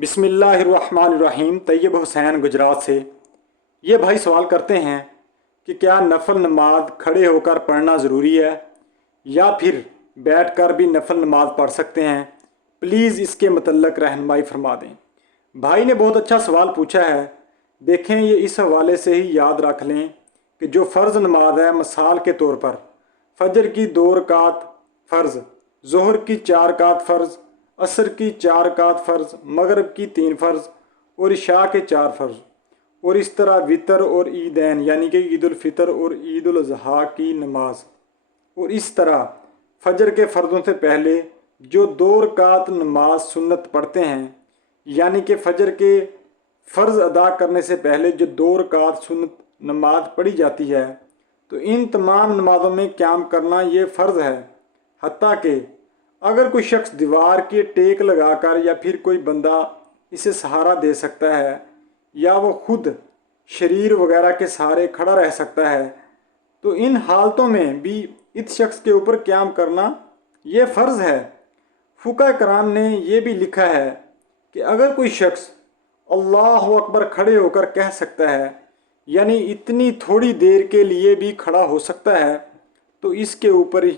बिस्मिल्लाहिर्रहमानिर्रहीम। तैयब हुसैन गुजरात से। ये भाई सवाल करते हैं कि क्या नफल नमाज खड़े होकर पढ़ना ज़रूरी है या फिर बैठकर भी नफल नमाज पढ़ सकते हैं। प्लीज़ इसके मतलब रहनुमाई फरमा दें। भाई ने बहुत अच्छा सवाल पूछा है। देखें, ये इस हवाले से ही याद रख लें कि जो फ़र्ज़ नमाज है, मिसाल के तौर पर फजर की 2 रकात फ़र्ज़, ज़ोहर की 4 रकात फ़र्ज़, असर की 4 रकात फ़र्ज़, मगरिब की 3 फ़र्ज़ और इशा के 4 फ़र्ज़, और इस तरह वितर और ईदैन यानी कि ईद उल फितर और ईद उल अज़हा की नमाज, और इस तरह फजर के फ़र्ज़ों से पहले जो 2 रकात नमाज सुन्नत पढ़ते हैं, यानी कि फजर के फ़र्ज़ अदा करने से पहले जो 2 रकात सुन्नत नमाज पढ़ी जाती है, तो इन तमाम नमाज़ों में क़याम करना ये फ़र्ज़ है। हत्ता कि अगर कोई शख्स दीवार की टेक लगाकर या फिर कोई बंदा इसे सहारा दे सकता है या वो खुद शरीर वगैरह के सहारे खड़ा रह सकता है, तो इन हालतों में भी इस शख्स के ऊपर क़याम करना ये फ़र्ज़ है। फुक़हा कराम ने यह भी लिखा है कि अगर कोई शख्स अल्लाहु अकबर खड़े होकर कह सकता है, यानी इतनी थोड़ी देर के लिए भी खड़ा हो सकता है, तो इसके ऊपर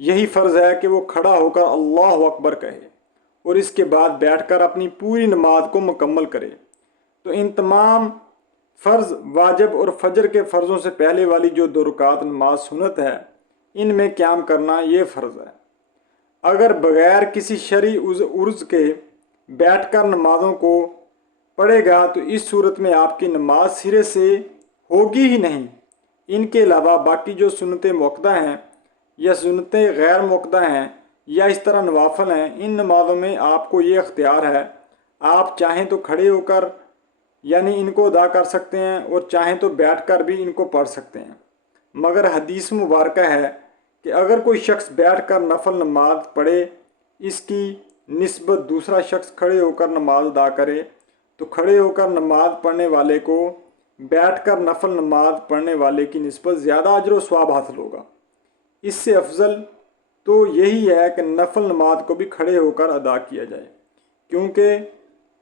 यही फ़र्ज़ है कि वो खड़ा होकर अल्लाहु अकबर कहे और इसके बाद बैठकर अपनी पूरी नमाज को मुकम्मल करे। तो इन तमाम फ़र्ज़, वाजिब और फजर के फ़र्ज़ों से पहले वाली जो 2 रकात नमाज सुन्नत है, इनमें क़याम करना ये फ़र्ज़ है। अगर बग़ैर किसी शरई उर्ज़ के बैठकर नमाज़ों को पढ़ेगा तो इस सूरत में आपकी नमाज सिरे से होगी ही नहीं। इनके अलावा बाकी जो सुन्नतें मुअक्कदा हैं या सुन्नतें गैर मुअक्कदा हैं या इस तरह नवाफिल हैं, इन नमाज़ों में आपको ये अख्तियार है, आप चाहें तो खड़े होकर यानी इनको अदा कर सकते हैं और चाहें तो बैठकर भी इनको पढ़ सकते हैं। मगर हदीस मुबारक है कि अगर कोई शख्स बैठकर नफल नमाज पढ़े, इसकी निस्बत दूसरा शख्स खड़े होकर नमाज अदा करे, तो खड़े होकर नमाज पढ़ने वाले को बैठकर नफल नमाज पढ़ने वाले की निस्बत ज़्यादा अजर व सवाब हासिल होगा। इससे अफजल तो यही है कि नफल नमाज को भी खड़े होकर अदा किया जाए, क्योंकि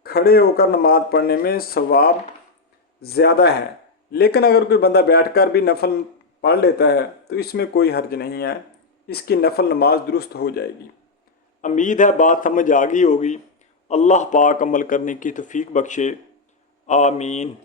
खड़े होकर नमाज पढ़ने में सवाब ज़्यादा है। लेकिन अगर कोई बंदा बैठकर भी नफल पढ़ लेता है तो इसमें कोई हर्ज नहीं है, इसकी नफल नमाज दुरुस्त हो जाएगी। उम्मीद है बात समझ आ गई होगी। अल्लाह पाक अमल करने की तौफीक बख्शे। आमीन।